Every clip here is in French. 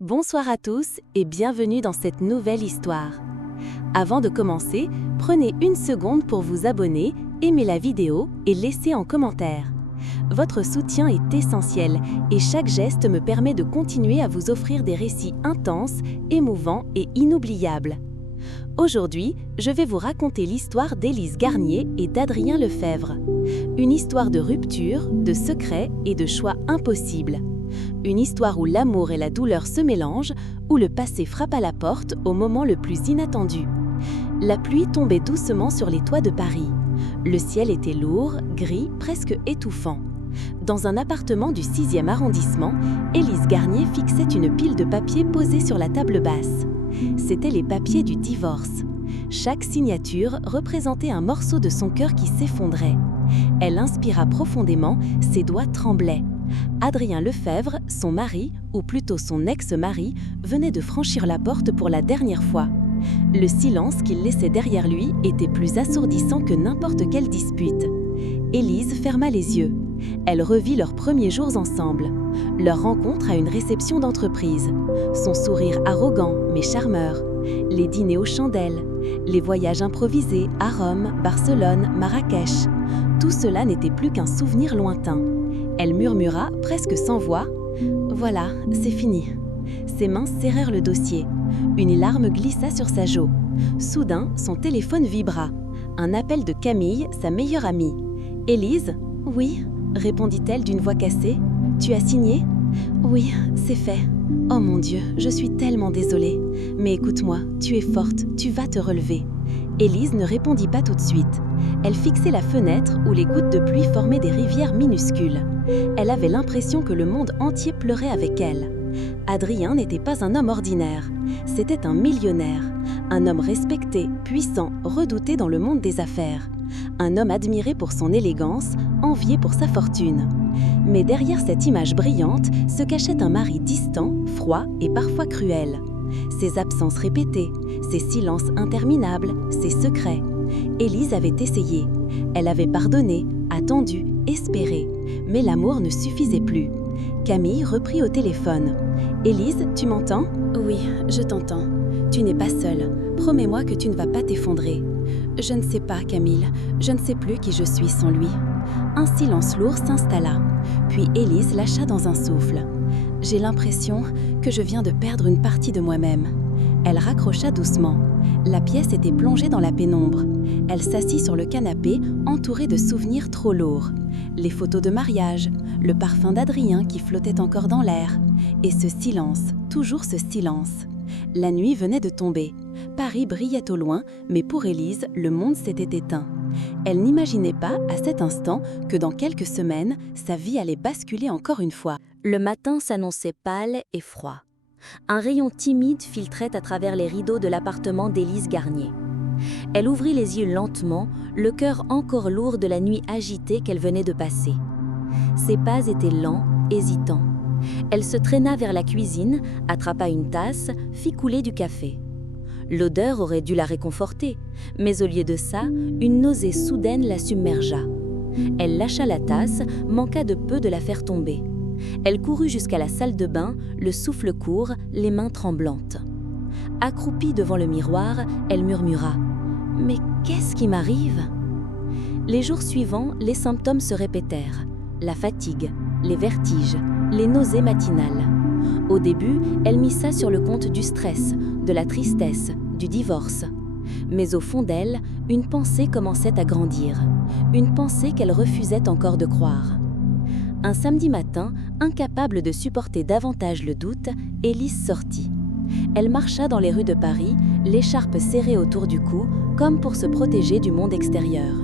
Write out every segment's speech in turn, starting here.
Bonsoir à tous et bienvenue dans cette nouvelle histoire. Avant de commencer, prenez une seconde pour vous abonner, aimer la vidéo et laisser en commentaire. Votre soutien est essentiel et chaque geste me permet de continuer à vous offrir des récits intenses, émouvants et inoubliables. Aujourd'hui, je vais vous raconter l'histoire d'Élise Garnier et d'Adrien Lefebvre. Une histoire de rupture, de secrets et de choix impossibles. Une histoire où l'amour et la douleur se mélangent, où le passé frappe à la porte au moment le plus inattendu. La pluie tombait doucement sur les toits de Paris. Le ciel était lourd, gris, presque étouffant. Dans un appartement du 6e arrondissement, Élise Garnier fixait une pile de papiers posée sur la table basse. C'étaient les papiers du divorce. Chaque signature représentait un morceau de son cœur qui s'effondrait. Elle inspira profondément, ses doigts tremblaient. Adrien Lefebvre, son mari, ou plutôt son ex-mari, venait de franchir la porte pour la dernière fois. Le silence qu'il laissait derrière lui était plus assourdissant que n'importe quelle dispute. Élise ferma les yeux. Elle revit leurs premiers jours ensemble. Leur rencontre à une réception d'entreprise. Son sourire arrogant mais charmeur. Les dîners aux chandelles. Les voyages improvisés à Rome, Barcelone, Marrakech. Tout cela n'était plus qu'un souvenir lointain. Elle murmura, presque sans voix, « Voilà, c'est fini ». Ses mains serrèrent le dossier. Une larme glissa sur sa joue. Soudain, son téléphone vibra. Un appel de Camille, sa meilleure amie. « Élise ? Oui ?» répondit-elle d'une voix cassée. « Tu as signé ? Oui, c'est fait. Oh mon Dieu, je suis tellement désolée. Mais écoute-moi, tu es forte, tu vas te relever. » Élise ne répondit pas tout de suite. Elle fixait la fenêtre où les gouttes de pluie formaient des rivières minuscules. Elle avait l'impression que le monde entier pleurait avec elle. Adrien n'était pas un homme ordinaire. C'était un millionnaire. Un homme respecté, puissant, redouté dans le monde des affaires. Un homme admiré pour son élégance, envié pour sa fortune. Mais derrière cette image brillante se cachait un mari distant, froid et parfois cruel. Ses absences répétées, ses silences interminables, ses secrets. Élise avait essayé. Elle avait pardonné, attendu, espéré. Mais l'amour ne suffisait plus. Camille reprit au téléphone. « Élise, tu m'entends ? » ?»« Oui, je t'entends. Tu n'es pas seule. Promets-moi que tu ne vas pas t'effondrer. »« Je ne sais pas, Camille. Je ne sais plus qui je suis sans lui. » Un silence lourd s'installa. Puis Élise lâcha dans un souffle. « J'ai l'impression que je viens de perdre une partie de moi-même. » Elle raccrocha doucement. La pièce était plongée dans la pénombre. Elle s'assit sur le canapé, entourée de souvenirs trop lourds. Les photos de mariage, le parfum d'Adrien qui flottait encore dans l'air. Et ce silence, toujours ce silence. La nuit venait de tomber. Paris brillait au loin, mais pour Élise, le monde s'était éteint. Elle n'imaginait pas, à cet instant, que dans quelques semaines, sa vie allait basculer encore une fois. Le matin s'annonçait pâle et froid. Un rayon timide filtrait à travers les rideaux de l'appartement d'Élise Garnier. Elle ouvrit les yeux lentement, le cœur encore lourd de la nuit agitée qu'elle venait de passer. Ses pas étaient lents, hésitants. Elle se traîna vers la cuisine, attrapa une tasse, fit couler du café. L'odeur aurait dû la réconforter, mais au lieu de ça, une nausée soudaine la submergea. Elle lâcha la tasse, manqua de peu de la faire tomber. Elle courut jusqu'à la salle de bain, le souffle court, les mains tremblantes. Accroupie devant le miroir, elle murmura « Mais qu'est-ce qui m'arrive ?» Les jours suivants, les symptômes se répétèrent. La fatigue, les vertiges, les nausées matinales. Au début, elle mit ça sur le compte du stress, de la tristesse, du divorce. Mais au fond d'elle, une pensée commençait à grandir. Une pensée qu'elle refusait encore de croire. Un samedi matin, incapable de supporter davantage le doute, Élise sortit. Elle marcha dans les rues de Paris, l'écharpe serrée autour du cou, comme pour se protéger du monde extérieur.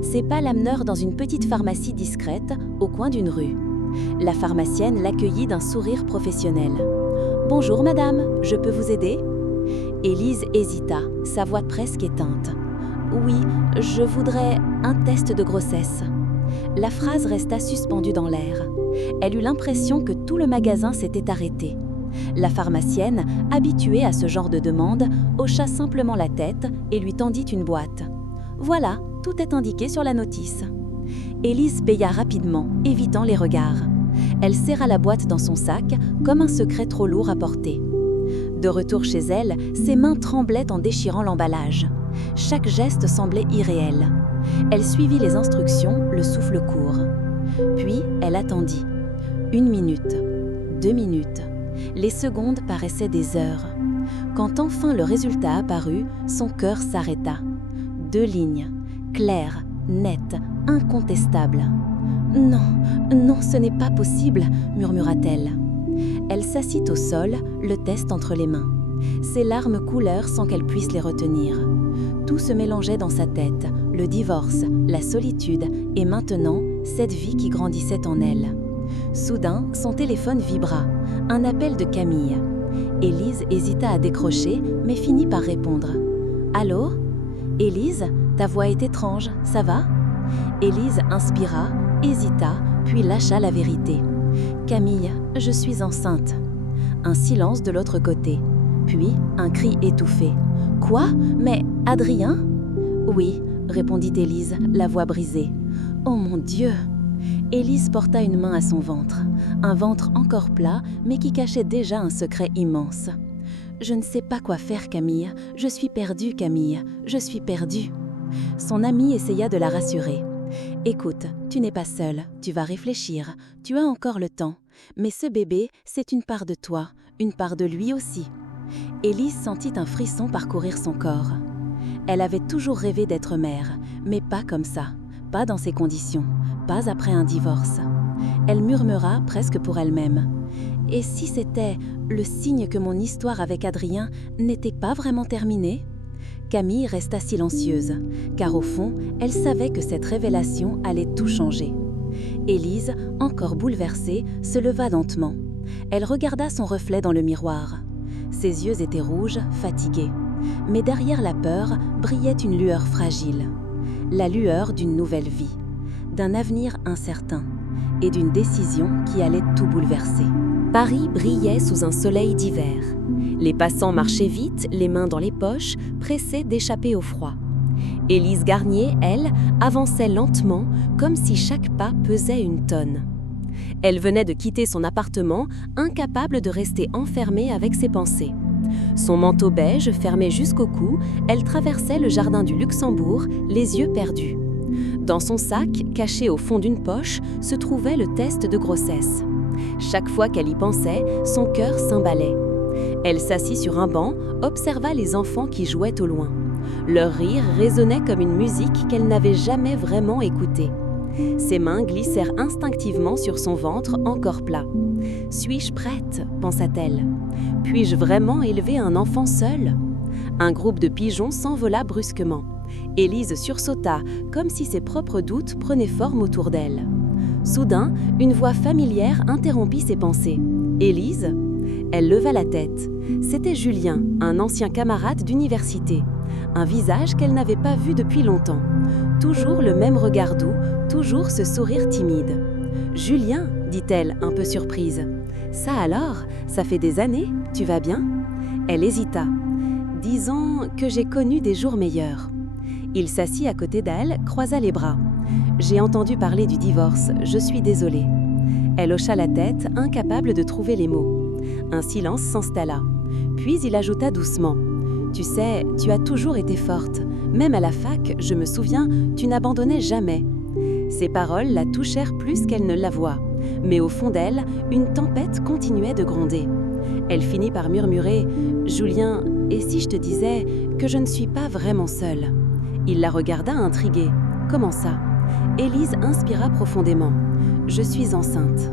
Ses pas l'amenèrent dans une petite pharmacie discrète, au coin d'une rue. La pharmacienne l'accueillit d'un sourire professionnel. « Bonjour madame, je peux vous aider ?» Élise hésita, sa voix presque éteinte. « Oui, je voudrais un test de grossesse. » La phrase resta suspendue dans l'air. Elle eut l'impression que tout le magasin s'était arrêté. La pharmacienne, habituée à ce genre de demande, hocha simplement la tête et lui tendit une boîte. « Voilà, tout est indiqué sur la notice. » Élise paya rapidement, évitant les regards. Elle serra la boîte dans son sac, comme un secret trop lourd à porter. De retour chez elle, ses mains tremblaient en déchirant l'emballage. Chaque geste semblait irréel. Elle suivit les instructions, le souffle court. Puis, elle attendit. 1 minute, 2 minutes. Les secondes paraissaient des heures. Quand enfin le résultat apparut, son cœur s'arrêta. 2 lignes, claires, nettes, incontestables. « Non, non, ce n'est pas possible », murmura-t-elle. Elle s'assit au sol, le test entre les mains. Ses larmes coulèrent sans qu'elle puisse les retenir. Tout se mélangeait dans sa tête, le divorce, la solitude et maintenant, cette vie qui grandissait en elle. Soudain, son téléphone vibra, un appel de Camille. Élise hésita à décrocher, mais finit par répondre. « Allô ? Élise, ta voix est étrange, ça va ?» Élise inspira, hésita, puis lâcha la vérité. « Camille, je suis enceinte. » Un silence de l'autre côté, puis un cri étouffé. « Quoi ? Mais Adrien ?» « Oui, » répondit Élise, la voix brisée. « Oh mon Dieu !» Élise porta une main à son ventre, un ventre encore plat, mais qui cachait déjà un secret immense. « Je ne sais pas quoi faire, Camille. Je suis perdue, Camille. Je suis perdue. » Son amie essaya de la rassurer. « Écoute, tu n'es pas seule, tu vas réfléchir, tu as encore le temps. Mais ce bébé, c'est une part de toi, une part de lui aussi. » Élise sentit un frisson parcourir son corps. Elle avait toujours rêvé d'être mère, mais pas comme ça, pas dans ces conditions, pas après un divorce. Elle murmura presque pour elle-même. « Et si c'était le signe que mon histoire avec Adrien n'était pas vraiment terminée ?» Camille resta silencieuse, car au fond, elle savait que cette révélation allait tout changer. Élise, encore bouleversée, se leva lentement. Elle regarda son reflet dans le miroir. Ses yeux étaient rouges, fatigués. Mais derrière la peur brillait une lueur fragile. La lueur d'une nouvelle vie, d'un avenir incertain et d'une décision qui allait tout bouleverser. Paris brillait sous un soleil d'hiver. Les passants marchaient vite, les mains dans les poches, pressés d'échapper au froid. Élise Garnier, elle, avançait lentement, comme si chaque pas pesait une tonne. Elle venait de quitter son appartement, incapable de rester enfermée avec ses pensées. Son manteau beige fermé jusqu'au cou, elle traversait le jardin du Luxembourg, les yeux perdus. Dans son sac, caché au fond d'une poche, se trouvait le test de grossesse. Chaque fois qu'elle y pensait, son cœur s'emballait. Elle s'assit sur un banc, observa les enfants qui jouaient au loin. Leur rire résonnait comme une musique qu'elle n'avait jamais vraiment écoutée. Ses mains glissèrent instinctivement sur son ventre encore plat. « Suis-je prête ?» pensa-t-elle. « Puis-je vraiment élever un enfant seul ?» Un groupe de pigeons s'envola brusquement. Élise sursauta, comme si ses propres doutes prenaient forme autour d'elle. Soudain, une voix familière interrompit ses pensées. « Élise ?» Elle leva la tête. C'était Julien, un ancien camarade d'université. Un visage qu'elle n'avait pas vu depuis longtemps. Toujours le même regard doux, toujours ce sourire timide. « Julien ?» dit-elle, un peu surprise. « Ça alors, ça fait des années, tu vas bien ?» Elle hésita. « Disons que j'ai connu des jours meilleurs. » Il s'assit à côté d'elle, croisa les bras. « J'ai entendu parler du divorce, je suis désolée. » Elle hocha la tête, incapable de trouver les mots. Un silence s'installa. Puis il ajouta doucement. « Tu sais, tu as toujours été forte. Même à la fac, je me souviens, tu n'abandonnais jamais. » Ces paroles la touchèrent plus qu'elle ne l'avoua. Mais au fond d'elle, une tempête continuait de gronder. Elle finit par murmurer « Julien, et si je te disais que je ne suis pas vraiment seule ?» Il la regarda intrigué. « Comment ça ?» Élise inspira profondément. « Je suis enceinte. »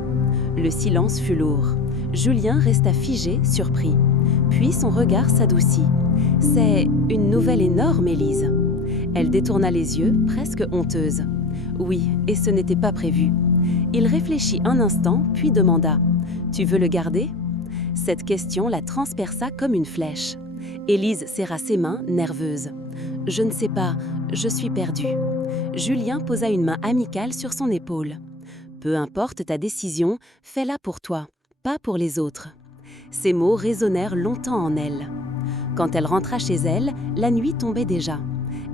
Le silence fut lourd. Julien resta figé, surpris. Puis son regard s'adoucit. « C'est une nouvelle énorme, Élise. » Elle détourna les yeux, presque honteuse. « Oui, et ce n'était pas prévu. » Il réfléchit un instant, puis demanda « Tu veux le garder ?» Cette question la transperça comme une flèche. Élise serra ses mains, nerveuse. « Je ne sais pas, je suis perdue. » Julien posa une main amicale sur son épaule. « Peu importe ta décision, fais-la pour toi, pas pour les autres. » Ces mots résonnèrent longtemps en elle. Quand elle rentra chez elle, la nuit tombait déjà.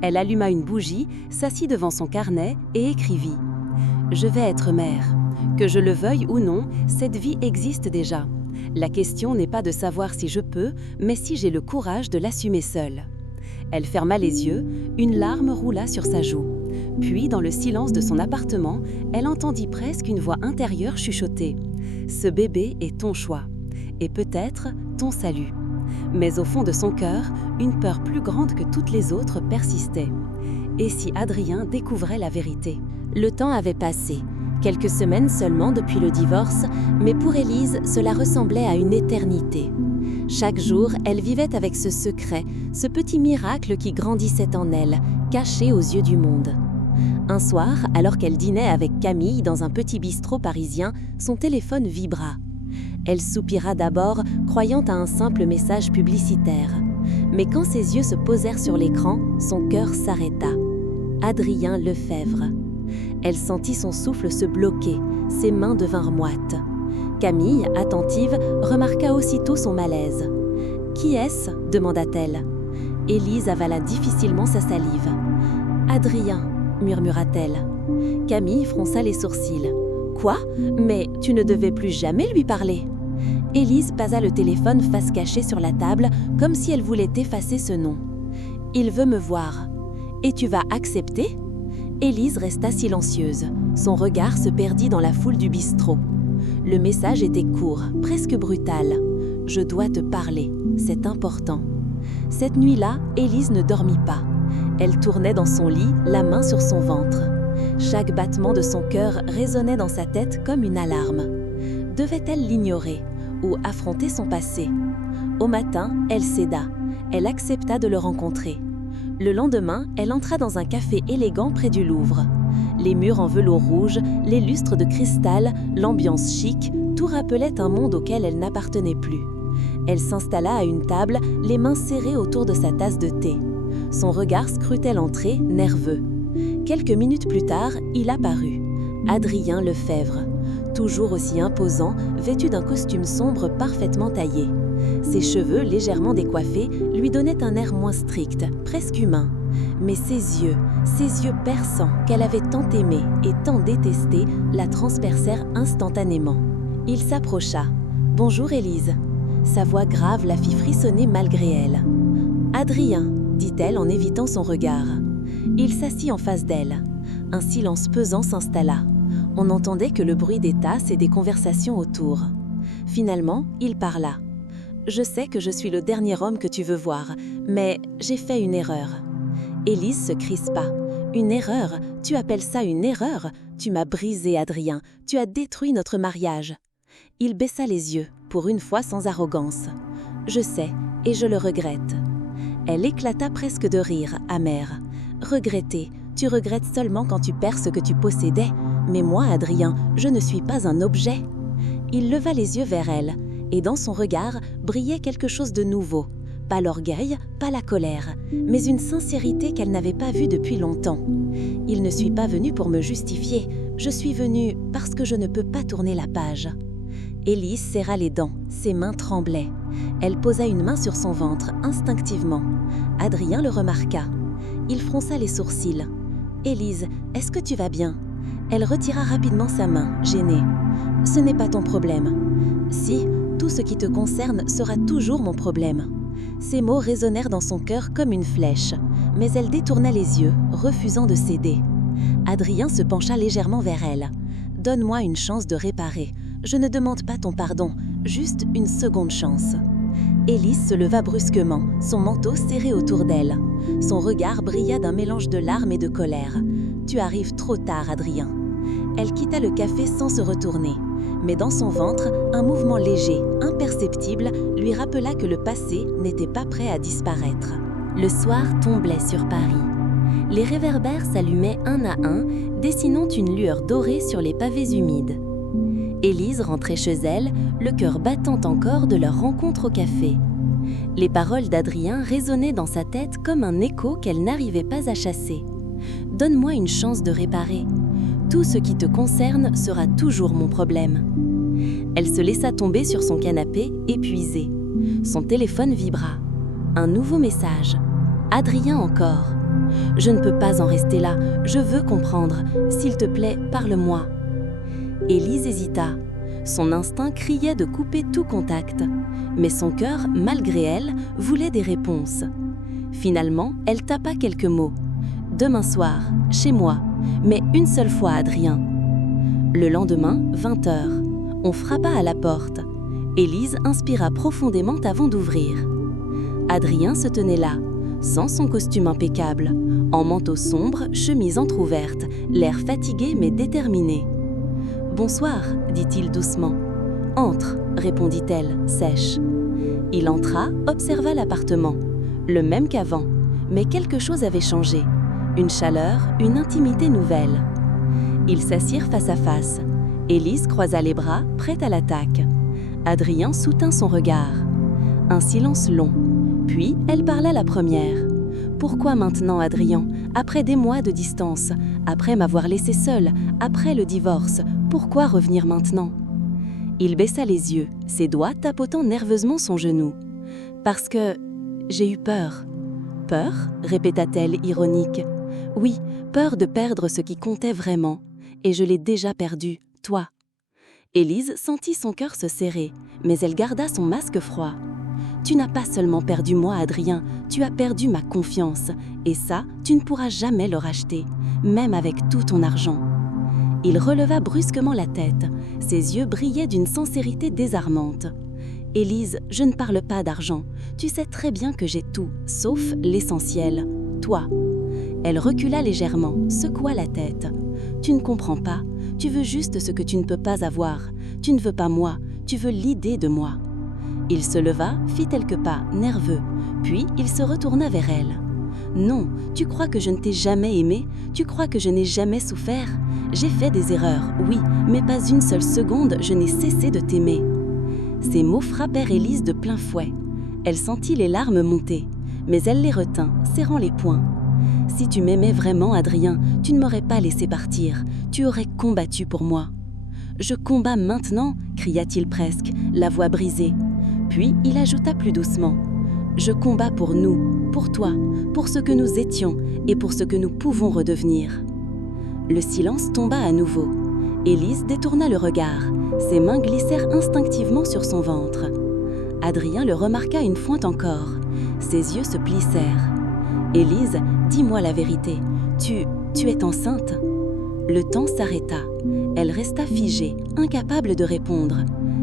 Elle alluma une bougie, s'assit devant son carnet et écrivit « Je vais être mère. Que je le veuille ou non, cette vie existe déjà. La question n'est pas de savoir si je peux, mais si j'ai le courage de l'assumer seule. Elle ferma les yeux, une larme roula sur sa joue. Puis, dans le silence de son appartement, elle entendit presque une voix intérieure chuchoter. « Ce bébé est ton choix. Et peut-être ton salut. » Mais au fond de son cœur, une peur plus grande que toutes les autres persistait. Et si Adrien découvrait la vérité? Le temps avait passé. Quelques semaines seulement depuis le divorce, mais pour Élise, cela ressemblait à une éternité. Chaque jour, elle vivait avec ce secret, ce petit miracle qui grandissait en elle, caché aux yeux du monde. Un soir, alors qu'elle dînait avec Camille dans un petit bistrot parisien, son téléphone vibra. Elle soupira d'abord, croyant à un simple message publicitaire. Mais quand ses yeux se posèrent sur l'écran, son cœur s'arrêta. Adrien Lefebvre. Elle sentit son souffle se bloquer, ses mains devinrent moites. Camille, attentive, remarqua aussitôt son malaise. « Qui est-ce » demanda-t-elle. Élise avala difficilement sa salive. « Adrien » murmura-t-elle. Camille fronça les sourcils. « Quoi ? Mais tu ne devais plus jamais lui parler !» Élise pasa le téléphone face cachée sur la table, comme si elle voulait effacer ce nom. « Il veut me voir. Et tu vas accepter ?» Élise resta silencieuse. Son regard se perdit dans la foule du bistrot. Le message était court, presque brutal. « Je dois te parler, c'est important. » Cette nuit-là, Élise ne dormit pas. Elle tournait dans son lit, la main sur son ventre. Chaque battement de son cœur résonnait dans sa tête comme une alarme. Devait-elle l'ignorer ou affronter son passé? Au matin, elle céda. Elle accepta de le rencontrer. Le lendemain, elle entra dans un café élégant près du Louvre. Les murs en velours rouge, les lustres de cristal, l'ambiance chic, tout rappelait un monde auquel elle n'appartenait plus. Elle s'installa à une table, les mains serrées autour de sa tasse de thé. Son regard scrutait l'entrée, nerveux. Quelques minutes plus tard, il apparut. Adrien Lefebvre. Toujours aussi imposant, vêtu d'un costume sombre parfaitement taillé. Ses cheveux, légèrement décoiffés, lui donnaient un air moins strict, presque humain. Mais ses yeux perçants qu'elle avait tant aimés et tant détestés, la transpercèrent instantanément. Il s'approcha. « Bonjour Élise ». Sa voix grave la fit frissonner malgré elle. « Adrien », dit-elle en évitant son regard. Il s'assit en face d'elle. Un silence pesant s'installa. On n'entendait que le bruit des tasses et des conversations autour. Finalement, il parla. « Je sais que je suis le dernier homme que tu veux voir, mais j'ai fait une erreur. » Élise se crispa. « Une erreur? Tu appelles ça une erreur? Tu m'as brisé, Adrien. Tu as détruit notre mariage. » Il baissa les yeux, pour une fois sans arrogance. « Je sais, et je le regrette. » Elle éclata presque de rire, amère. « Regretter, tu regrettes seulement quand tu perds ce que tu possédais. Mais moi, Adrien, je ne suis pas un objet. » Il leva les yeux vers elle, et dans son regard brillait quelque chose de nouveau. Pas l'orgueil, pas la colère, mais une sincérité qu'elle n'avait pas vue depuis longtemps. « Il ne suis pas venu pour me justifier, je suis venu parce que je ne peux pas tourner la page. » Élise serra les dents, ses mains tremblaient. Elle posa une main sur son ventre, instinctivement. Adrien le remarqua. Il fronça les sourcils. « Élise, est-ce que tu vas bien ?» Elle retira rapidement sa main, gênée. « Ce n'est pas ton problème. »« Si, tout ce qui te concerne sera toujours mon problème. » Ces mots résonnèrent dans son cœur comme une flèche, mais elle détourna les yeux, refusant de céder. Adrien se pencha légèrement vers elle. « Donne-moi une chance de réparer. Je ne demande pas ton pardon, juste une seconde chance. » Élise se leva brusquement, son manteau serré autour d'elle. Son regard brilla d'un mélange de larmes et de colère. « Tu arrives trop tard, Adrien. » Elle quitta le café sans se retourner. Mais dans son ventre, un mouvement léger, imperceptible, lui rappela que le passé n'était pas prêt à disparaître. Le soir tombait sur Paris. Les réverbères s'allumaient un à un, dessinant une lueur dorée sur les pavés humides. Élise rentrait chez elle, le cœur battant encore de leur rencontre au café. Les paroles d'Adrien résonnaient dans sa tête comme un écho qu'elle n'arrivait pas à chasser. « Donne-moi une chance de réparer. Tout ce qui te concerne sera toujours mon problème. » Elle se laissa tomber sur son canapé, épuisée. Son téléphone vibra. Un nouveau message. Adrien encore. « Je ne peux pas en rester là. Je veux comprendre. S'il te plaît, parle-moi. » Élise hésita. Son instinct criait de couper tout contact. Mais son cœur, malgré elle, voulait des réponses. Finalement, elle tapa quelques mots. « Demain soir, chez moi, mais une seule fois, Adrien. » Le lendemain, 20h, on frappa à la porte. Élise inspira profondément avant d'ouvrir. Adrien se tenait là, sans son costume impeccable, en manteau sombre, chemise entr'ouverte, l'air fatigué mais déterminé. « Bonsoir, dit-il doucement. « Entre, répondit-elle, sèche. Il entra, observa l'appartement, le même qu'avant, mais quelque chose avait changé. Une chaleur, une intimité nouvelle. Ils s'assirent face à face. Élise croisa les bras, prête à l'attaque. Adrien soutint son regard. Un silence long. Puis, elle parla la première. « Pourquoi maintenant, Adrien, après des mois de distance, après m'avoir laissé seule, après le divorce, pourquoi revenir maintenant ?» Il baissa les yeux, ses doigts tapotant nerveusement son genou. « Parce que j'ai eu peur. »« Peur ?» répéta-t-elle, ironique. « Oui, peur de perdre ce qui comptait vraiment. Et je l'ai déjà perdu, toi. » Élise sentit son cœur se serrer, mais elle garda son masque froid. « Tu n'as pas seulement perdu moi, Adrien, tu as perdu ma confiance. Et ça, tu ne pourras jamais le racheter, même avec tout ton argent. » Il releva brusquement la tête. Ses yeux brillaient d'une sincérité désarmante. « Élise, je ne parle pas d'argent. Tu sais très bien que j'ai tout, sauf l'essentiel, toi. » Elle recula légèrement, secoua la tête. « Tu ne comprends pas. Tu veux juste ce que tu ne peux pas avoir. Tu ne veux pas moi, tu veux l'idée de moi. » Il se leva, fit quelques pas, nerveux, puis il se retourna vers elle. « Non, tu crois que je ne t'ai jamais aimé? Tu crois que je n'ai jamais souffert? J'ai fait des erreurs, oui, mais pas une seule seconde je n'ai cessé de t'aimer. » Ces mots frappèrent Élise de plein fouet. Elle sentit les larmes monter, mais elle les retint, serrant les poings. « Si tu m'aimais vraiment, Adrien, tu ne m'aurais pas laissé partir, tu aurais combattu pour moi. »« Je combats maintenant » cria-t-il presque, la voix brisée. Puis il ajouta plus doucement. « Je combats pour nous, pour toi, pour ce que nous étions et pour ce que nous pouvons redevenir. » Le silence tomba à nouveau. Élise détourna le regard. Ses mains glissèrent instinctivement sur son ventre. Adrien le remarqua une fois encore. Ses yeux se plissèrent. « Élise, dis-moi la vérité. Tu es enceinte ?» Le temps s'arrêta. Elle resta figée, incapable de répondre.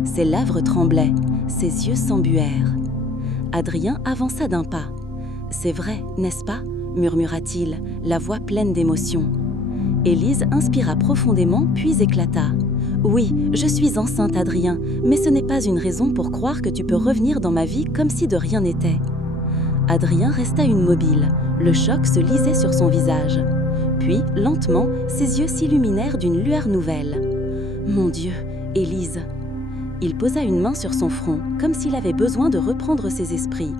Ses lèvres tremblaient, ses yeux s'embuèrent. Adrien avança d'un pas. « C'est vrai, n'est-ce pas ?» murmura-t-il, la voix pleine d'émotion. Élise inspira profondément, puis éclata. « Oui, je suis enceinte, Adrien, mais ce n'est pas une raison pour croire que tu peux revenir dans ma vie comme si de rien n'était. » Adrien resta immobile, le choc se lisait sur son visage. Puis, lentement, ses yeux s'illuminèrent d'une lueur nouvelle. « Mon Dieu, Élise !» Il posa une main sur son front, comme s'il avait besoin de reprendre ses esprits.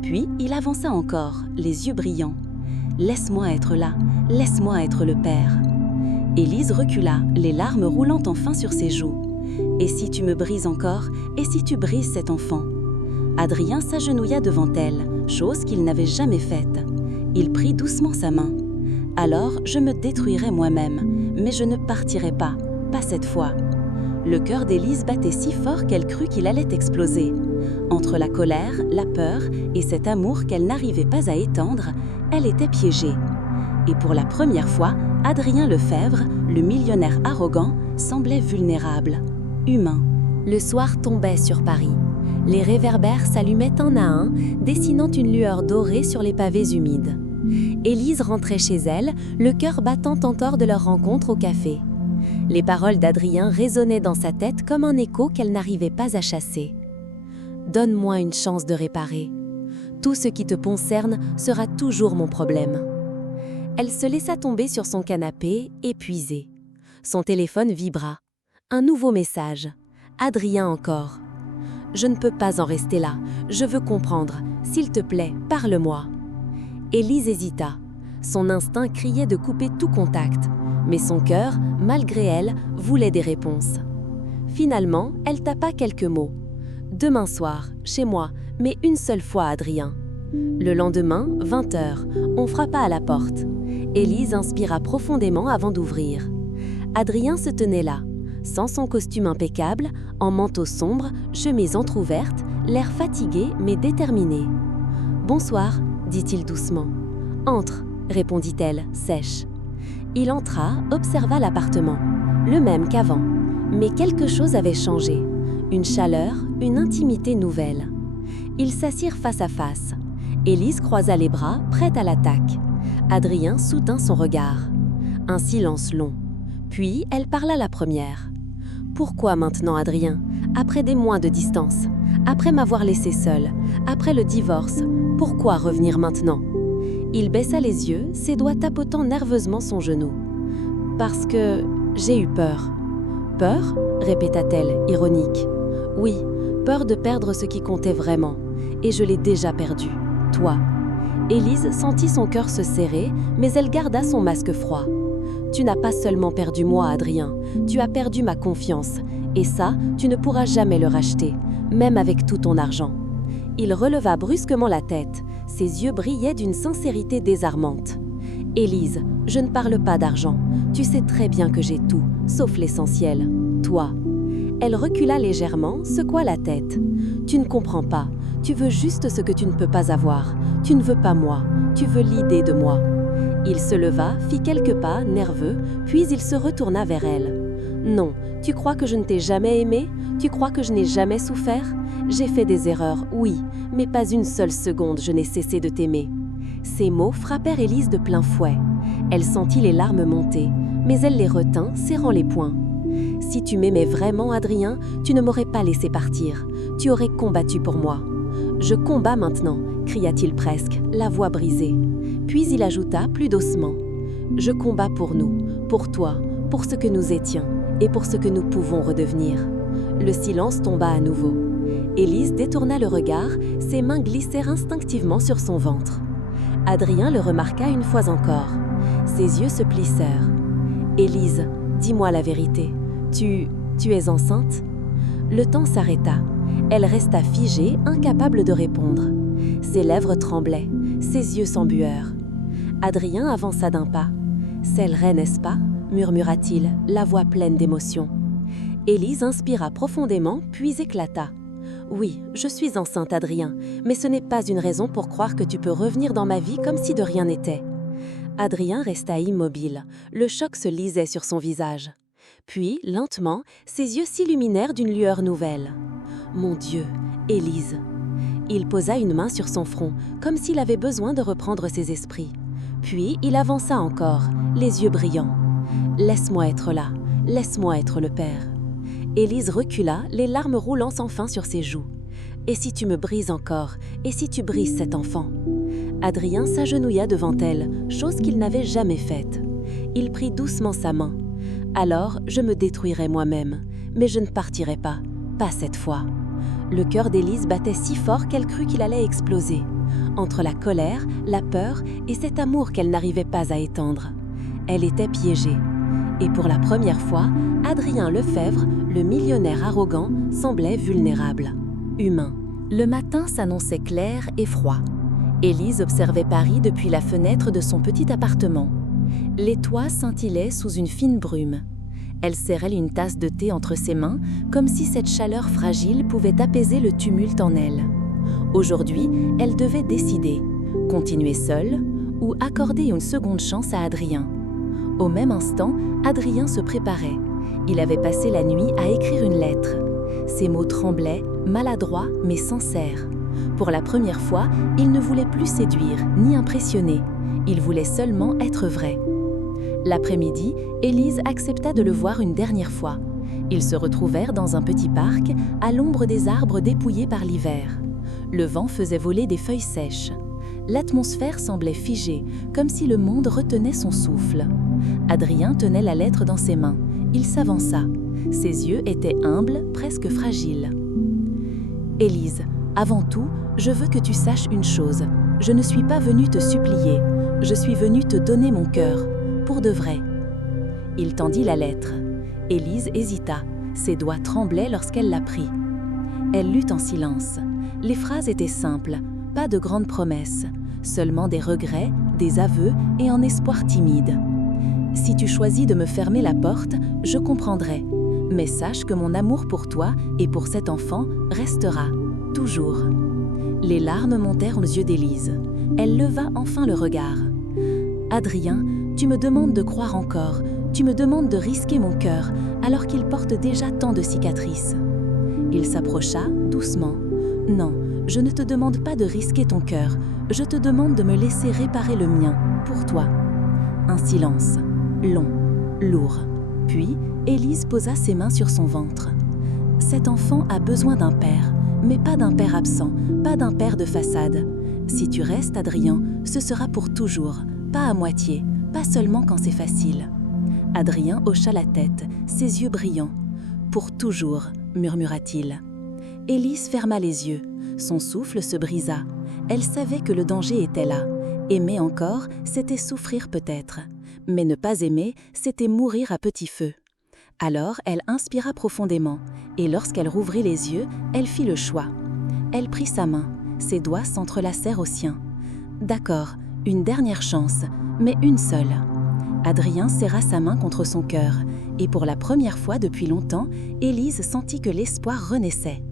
Puis, il avança encore, les yeux brillants. « Laisse-moi être là, laisse-moi être le père. » Élise recula, les larmes roulant enfin sur ses joues. « Et si tu me brises encore, et si tu brises cet enfant ?» Adrien s'agenouilla devant elle, chose qu'il n'avait jamais faite. Il prit doucement sa main. « Alors, je me détruirai moi-même, mais je ne partirai pas cette fois. » Le cœur d'Élise battait si fort qu'elle crut qu'il allait exploser. Entre la colère, la peur et cet amour qu'elle n'arrivait pas à étendre, elle était piégée. Et pour la première fois, Adrien Lefebvre, le millionnaire arrogant, semblait vulnérable, humain. Le soir tombait sur Paris. Les réverbères s'allumaient un à un, dessinant une lueur dorée sur les pavés humides. Élise rentrait chez elle, le cœur battant encore de leur rencontre au café. Les paroles d'Adrien résonnaient dans sa tête comme un écho qu'elle n'arrivait pas à chasser. « Donne-moi une chance de réparer. Tout ce qui te concerne sera toujours mon problème. » Elle se laissa tomber sur son canapé, épuisée. Son téléphone vibra. Un nouveau message. Adrien encore. « Je ne peux pas en rester là. Je veux comprendre. S'il te plaît, parle-moi. » Élise hésita. Son instinct criait de couper tout contact. Mais son cœur, malgré elle, voulait des réponses. Finalement, elle tapa quelques mots. « Demain soir, chez moi, mais une seule fois, Adrien. » Le lendemain, 20h, on frappa à la porte. Élise inspira profondément avant d'ouvrir. Adrien se tenait là, sans son costume impeccable, en manteau sombre, chemise entr'ouverte, l'air fatigué mais déterminé. « Bonsoir », dit-il doucement. « Entre », répondit-elle, sèche. Il entra, observa l'appartement, le même qu'avant. Mais quelque chose avait changé. Une chaleur, une intimité nouvelle. Ils s'assirent face à face. Élise croisa les bras, prête à l'attaque. Adrien soutint son regard. Un silence long. Puis, elle parla la première. « Pourquoi maintenant, Adrien? Après des mois de distance, après m'avoir laissé seule, après le divorce, pourquoi revenir maintenant ?» Il baissa les yeux, ses doigts tapotant nerveusement son genou. « Parce que j'ai eu peur. »« Peur ?» répéta-t-elle, ironique. « Oui, peur de perdre ce qui comptait vraiment. Et je l'ai déjà perdu. Toi. » Élise sentit son cœur se serrer, mais elle garda son masque froid. « Tu n'as pas seulement perdu moi, Adrien. Tu as perdu ma confiance. Et ça, tu ne pourras jamais le racheter, même avec tout ton argent. » Il releva brusquement la tête. Ses yeux brillaient d'une sincérité désarmante. « Élise, je ne parle pas d'argent. Tu sais très bien que j'ai tout, sauf l'essentiel. Toi. » Elle recula légèrement, secoua la tête. « Tu ne comprends pas. Tu veux juste ce que tu ne peux pas avoir. Tu ne veux pas moi. Tu veux l'idée de moi. » Il se leva, fit quelques pas, nerveux, puis il se retourna vers elle. « Non, tu crois que je ne t'ai jamais aimé? Tu crois que je n'ai jamais souffert? J'ai fait des erreurs, oui, mais pas une seule seconde je n'ai cessé de t'aimer. » Ces mots frappèrent Élise de plein fouet. Elle sentit les larmes monter, mais elle les retint, serrant les poings. « Si tu m'aimais vraiment, Adrien, tu ne m'aurais pas laissé partir. Tu aurais combattu pour moi. »« Je combats maintenant », cria-t-il presque, la voix brisée. Puis il ajouta plus doucement. « Je combats pour nous, pour toi, pour ce que nous étions, et pour ce que nous pouvons redevenir. » Le silence tomba à nouveau. Élise détourna le regard, ses mains glissèrent instinctivement sur son ventre. Adrien le remarqua une fois encore. Ses yeux se plissèrent. « Élise, dis-moi la vérité. Tu es enceinte ?» Le temps s'arrêta. Elle resta figée, incapable de répondre. Ses lèvres tremblaient, ses yeux s'embuèrent. Adrien avança d'un pas. « C'est vrai, n'est-ce pas ?» murmura-t-il, la voix pleine d'émotion. Élise inspira profondément, puis éclata. « Oui, je suis enceinte, Adrien, mais ce n'est pas une raison pour croire que tu peux revenir dans ma vie comme si de rien n'était. » Adrien resta immobile, le choc se lisait sur son visage. Puis, lentement, ses yeux s'illuminèrent d'une lueur nouvelle. « Mon Dieu, Élise !» Il posa une main sur son front, comme s'il avait besoin de reprendre ses esprits. Puis, il avança encore, les yeux brillants. « Laisse-moi être là, laisse-moi être le père. » Élise recula, les larmes roulant sans fin sur ses joues. « Et si tu me brises encore? Et si tu brises cet enfant ?» Adrien s'agenouilla devant elle, chose qu'il n'avait jamais faite. Il prit doucement sa main. « Alors, je me détruirai moi-même, mais je ne partirai pas cette fois. » Le cœur d'Élise battait si fort qu'elle crut qu'il allait exploser, entre la colère, la peur et cet amour qu'elle n'arrivait pas à étendre. Elle était piégée. Et pour la première fois, Adrien Lefebvre, le millionnaire arrogant, semblait vulnérable, humain. Le matin s'annonçait clair et froid. Élise observait Paris depuis la fenêtre de son petit appartement. Les toits scintillaient sous une fine brume. Elle serrait une tasse de thé entre ses mains, comme si cette chaleur fragile pouvait apaiser le tumulte en elle. Aujourd'hui, elle devait décider, continuer seule ou accorder une seconde chance à Adrien. Au même instant, Adrien se préparait. Il avait passé la nuit à écrire une lettre. Ses mots tremblaient, maladroits mais sincères. Pour la première fois, il ne voulait plus séduire ni impressionner. Il voulait seulement être vrai. L'après-midi, Élise accepta de le voir une dernière fois. Ils se retrouvèrent dans un petit parc, à l'ombre des arbres dépouillés par l'hiver. Le vent faisait voler des feuilles sèches. L'atmosphère semblait figée, comme si le monde retenait son souffle. Adrien tenait la lettre dans ses mains. Il s'avança. Ses yeux étaient humbles, presque fragiles. « Élise, avant tout, je veux que tu saches une chose. Je ne suis pas venue te supplier. Je suis venue te donner mon cœur. Pour de vrai. » Il tendit la lettre. Élise hésita. Ses doigts tremblaient lorsqu'elle la prit. Elle lut en silence. Les phrases étaient simples, pas de grandes promesses, seulement des regrets, des aveux et un espoir timide. « Si tu choisis de me fermer la porte, je comprendrai. Mais sache que mon amour pour toi et pour cet enfant restera, toujours. » Les larmes montèrent aux yeux d'Élise. Elle leva enfin le regard. « Adrien, tu me demandes de croire encore, tu me demandes de risquer mon cœur, alors qu'il porte déjà tant de cicatrices. » Il s'approcha doucement. « Non, je ne te demande pas de risquer ton cœur, je te demande de me laisser réparer le mien, pour toi. » Un silence, long, lourd. Puis, Élise posa ses mains sur son ventre. « Cet enfant a besoin d'un père, mais pas d'un père absent, pas d'un père de façade. Si tu restes, Adrien, ce sera pour toujours, pas à moitié, pas seulement quand c'est facile. » Adrien hocha la tête, ses yeux brillants. « Pour toujours, » murmura-t-il. Élise ferma les yeux. Son souffle se brisa. Elle savait que le danger était là. Aimer encore, c'était souffrir peut-être. Mais ne pas aimer, c'était mourir à petit feu. Alors, elle inspira profondément, et lorsqu'elle rouvrit les yeux, elle fit le choix. Elle prit sa main, ses doigts s'entrelacèrent aux siens. D'accord, une dernière chance, mais une seule. Adrien serra sa main contre son cœur, et pour la première fois depuis longtemps, Élise sentit que l'espoir renaissait.